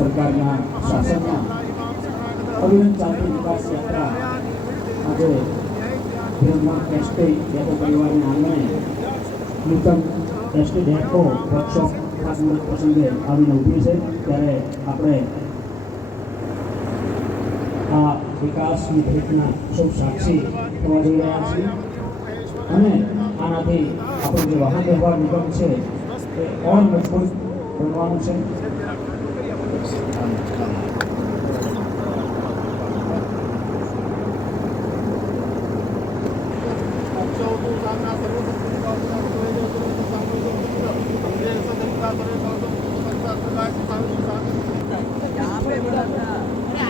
સરકારના શાસનમાં અવિરત ચાલતી વિકાસ યાત્રા આજે વિરમગામ એસટી ડેપો પરિવારના આંગણે નૂતન એસટી ડેપો વર્કશોપ ખાતમુહૂર્ત પ્રસંગે આવીને ઊભી છે, ત્યારે આપણે આ વિકાસની ભેટના સૌ સાક્ષી થવા જઈ રહ્યા છીએ અને આનાથી આપણું જે વાહન વ્યવહાર નિગમ છે એ ઓર મજબૂત બનવાનું છે.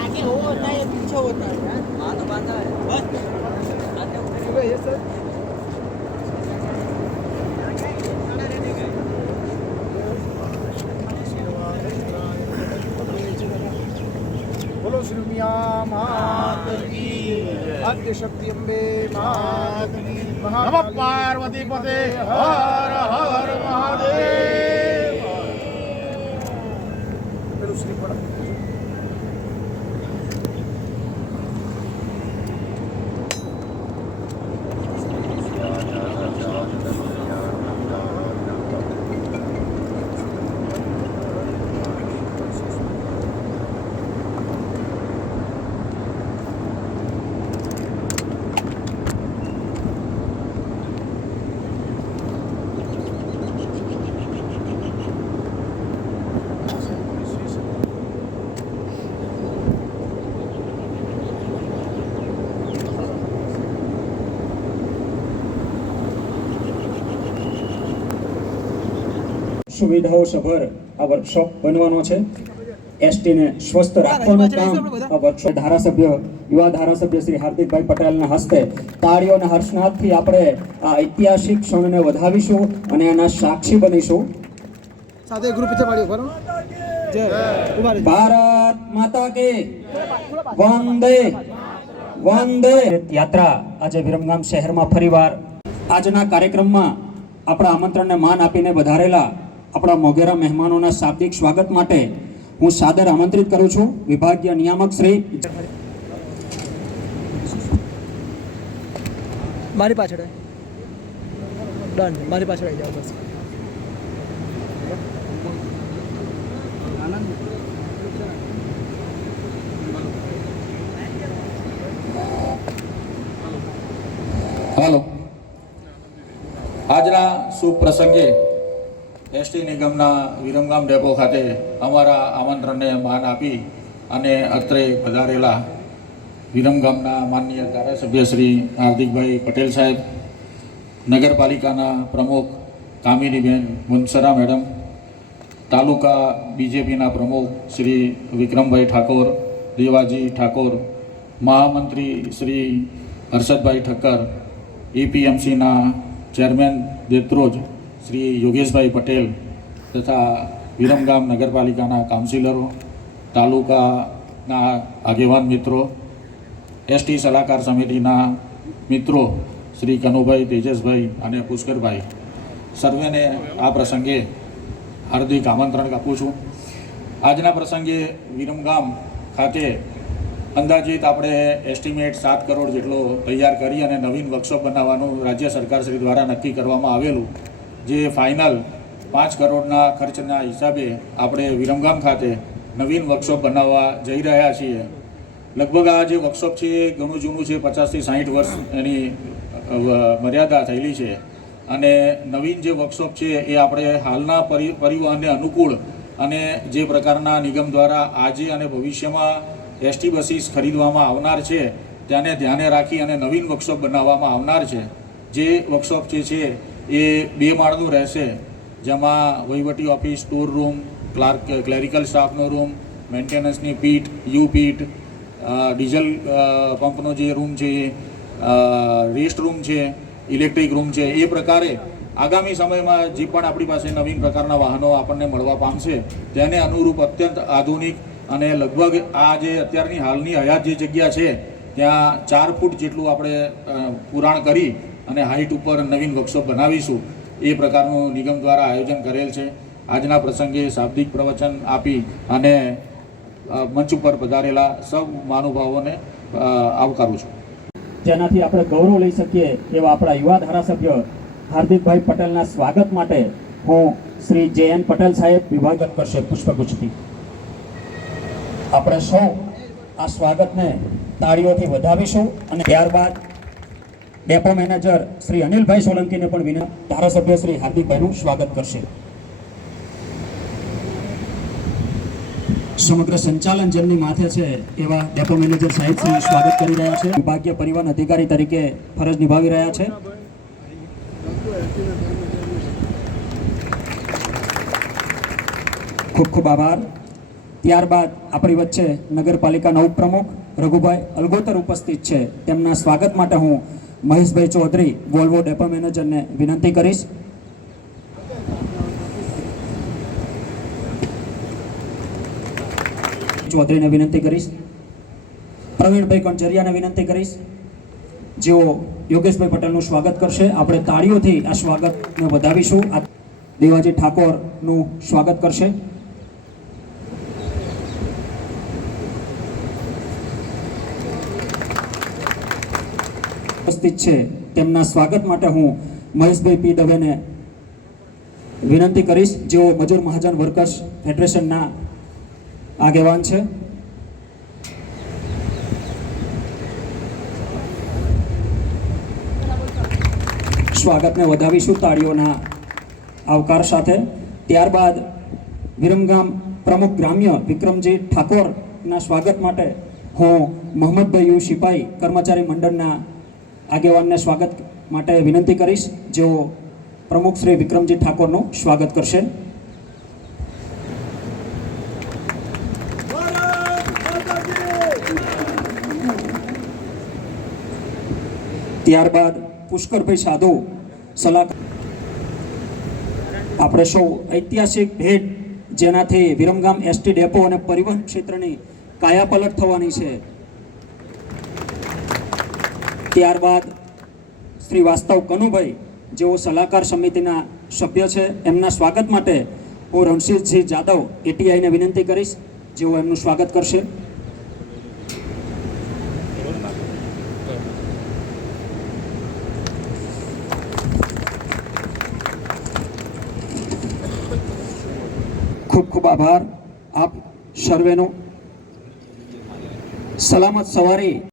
आगे हो होता है पीछे होता है यार, हाँ तो बात है बस ये सर बोलो श्री मियां मात की आद्य शक्ति अम्बे मात की नमः पार्वती पते हर हर महादेव. पेलू श्री पड़ा સુવિધાઓ સભર આ વર્કશોપ બનવાનો છે. એસટીને સ્વસ્થ રાખવાનું કામ આ વર્કશોપ ધારાસભ્ય યુવા ધારાસભ્ય શ્રી હાર્દિકભાઈ પટેલના હસ્તે તાળીઓ અને હર્ષનાદથી આપણે આ ઐતિહાસિક ક્ષણને વધાવીશું અને એના સાક્ષી બનીશું. साथे ग्रुप पीछे पड़ी ऊपर जय उबारे ભારત માતા કી વંદે વંદે. યાત્રા આજે વિરમગામ શહેરમાં ફરીવાર આજના કાર્યક્રમમાં આપણા આમંત્રણને માન આપીને વધારેલા આપણા મોગેરા મહેમાનોના શાબ્દિક સ્વાગત માટે હું સાદર આમંત્રિત કરું છું વિભાગીય નિયામક શ્રી. મારી પાછળ ડન મારી પાછળ આવી જાઓ બસ. હાલો, આજના શુભ પ્રસંગે એસટી નિગમના વિરમગામ ડેપો ખાતે અમારા આમંત્રણને માન આપી અને અત્રે પધારેલા વિરમગામના માનનીય ધારાસભ્ય શ્રી હાર્દિકભાઈ પટેલ સાહેબ, નગરપાલિકાના પ્રમુખ કામિનીબેન મુનસરા મેડમ, તાલુકા બીજેપીના પ્રમુખ શ્રી વિક્રમભાઈ ઠાકોર, દેવાજી ઠાકોર, મહામંત્રી શ્રી હર્ષદભાઈ ઠક્કર, એપીએમસીના ચેરમેન દેત્રોજ શ્રી યોગેશભાઈ પટેલ તથા વિરમગામ નગરપાલિકાના કાઉન્સિલરો, તાલુકાના આગેવાન મિત્રો, એસટી સલાહકાર સમિતિના મિત્રો શ્રી કનુભાઈ, તેજસભાઈ અને પુષ્કરભાઈ, સર્વેને આ પ્રસંગે હાર્દિક આમંત્રણ આપું છું. આજના પ્રસંગે વિરમગામ ખાતે અંદાજિત આપણે એસ્ટિમેટ 7 કરોડ જેટલો તૈયાર કરી અને નવીન વર્કશોપ બનાવવાનું રાજ્ય સરકાર શ્રી દ્વારા નક્કી કરવામાં આવેલું, જે ફાઇનલ 5 કરોડના ખર્ચના હિસાબે આપણે વિરમગામ ખાતે નવીન વર્કશોપ બનાવવા જઈ રહ્યા છીએ. લગભગ આ જે વર્કશોપ છે એ ઘણું જૂનું છે, 50 થી 60 વર્ષ એની મર્યાદા થયેલી છે અને નવીન જે વર્કશોપ છે એ આપણે હાલના પરિવહનને અનુકૂળ અને જે પ્રકારના નિગમ દ્વારા આજે અને ભવિષ્યમાં એસટી બસીસ ખરીદવામાં આવનાર છે તેને ધ્યાને રાખી અને નવીન વર્કશોપ બનાવવામાં આવનાર છે. જે વર્કશોપ જે છે એ 2 માળનું રહેશે, જેમાં વહીવટી ઓફિસ, સ્ટોર રૂમ, ક્લેરિકલ સ્ટાફનો રૂમ, મેન્ટેનન્સની પીટ, યુ પીટ, ડીઝલ પંપનો જે રૂમ છે, રેસ્ટ રૂમ છે, ઇલેક્ટ્રિક રૂમ છે. એ પ્રકારે આગામી સમયમાં જે પણ આપણી પાસે નવીન પ્રકારના વાહનો આપણને મળવા પામશે તેને અનુરૂપ અત્યંત આધુનિક અને લગભગ આ જે અત્યારની હાલની હયાત જે જગ્યા છે ત્યાં 4 ફૂટ જેટલું આપણે પુરાણ કરી અને હાઇટ ઉપર નવીન વર્કશોપ બનાવીશું, એ પ્રકારનું નિગમ દ્વારા આયોજન કરેલ છે. આજના પ્રસંગે શાબ્દિક પ્રવચન આપી અને મંચ ઉપર પધારેલા સૌ મહાનુભાવોને આવકારું છું. જેનાથી આપણે ગૌરવ લઈ શકીએ એવા આપણા યુવા ધારાસભ્ય હાર્દિકભાઈ પટેલના સ્વાગત માટે હું શ્રી JN પટેલ સાહેબ વિભાજન કરશે પુષ્પગુચ્છથી. આપણે સૌ આ સ્વાગતને તાળીઓથી વધાવીશું અને ત્યારબાદ ડેપો મેનેજર શ્રી અનિલભાઈ સોલંકીને પણ ધારાસભ્ય શ્રી હાર્દિકભાઈનું સ્વાગત કરશે. સમગ્ર સંચાલન જેમની માથે છે એવા ડેપો મેનેજર સાહેબ શ્રી સ્વાગત કરી રહ્યા છે. વિભાગીય પરિવહન અધિકારી તરીકે ફરજ નિભાવી રહ્યા છે. ખૂબ ખૂબ આભાર. ત્યારબાદ આપણી વચ્ચે નગરપાલિકાના ઉપપ્રમુખ રઘુભાઈ અલગોતર ઉપસ્થિત છે. તેમના સ્વાગત માટે હું મહેશભાઈ ચૌધરી વોલ્વો ડેપો મેનેજરને વિનંતી કરીશ. ચૌધરીને વિનંતી કરીશ. પ્રવીણભાઈ કંચરિયાને વિનંતી કરીશ, જેઓ યોગેશભાઈ પટેલનું સ્વાગત કરશે. આપણે તાળીઓથી આ સ્વાગતને વધાવીશું. દેવાજી ઠાકોરનું સ્વાગત કરશે. ઉપસ્થિત છે તેમના સ્વાગત માટે હું મહેશભાઈ પી દવેને વિનંતી કરીશ, જેઓ મજૂર મહાજન વર્કર્સ ફેડરેશનના આગેવાન છે. સ્વાગતને વધાવીશું તાળીઓના આવકાર સાથે. ત્યારબાદ વિરમગામ પ્રમુખ ગ્રામ્ય વિક્રમજી ઠાકોરના સ્વાગત માટે હું મોહમ્મદભાઈ યુ સિપાઈ કર્મચારી મંડળના આગેવાનને સ્વાગત માટે વિનંતી કરીશ, જેઓ પ્રમુખ શ્રી વિક્રમજી ઠાકોરનું સ્વાગત કરશે. ત્યારબાદ પુષ્કરભાઈ સાધુ સલાહકાર. આપણે સૌ ઐતિહાસિક ભેટ, જેનાથી વિરમગામ એસટી ડેપો અને પરિવહન ક્ષેત્રની કાયાપલટ થવાની છે. ત્યારબાદ શ્રી વાસ્તવ કનુભાઈ, જેઓ સલાહકાર સમિતિના સભ્ય છે, એમના સ્વાગત માટે હું રણજીતસિંહ જાદવ ATIને વિનંતી કરીશ, જેઓ એમનું સ્વાગત કરશે. ખૂબ ખૂબ આભાર આપ સર્વેનો. સલામત સવારી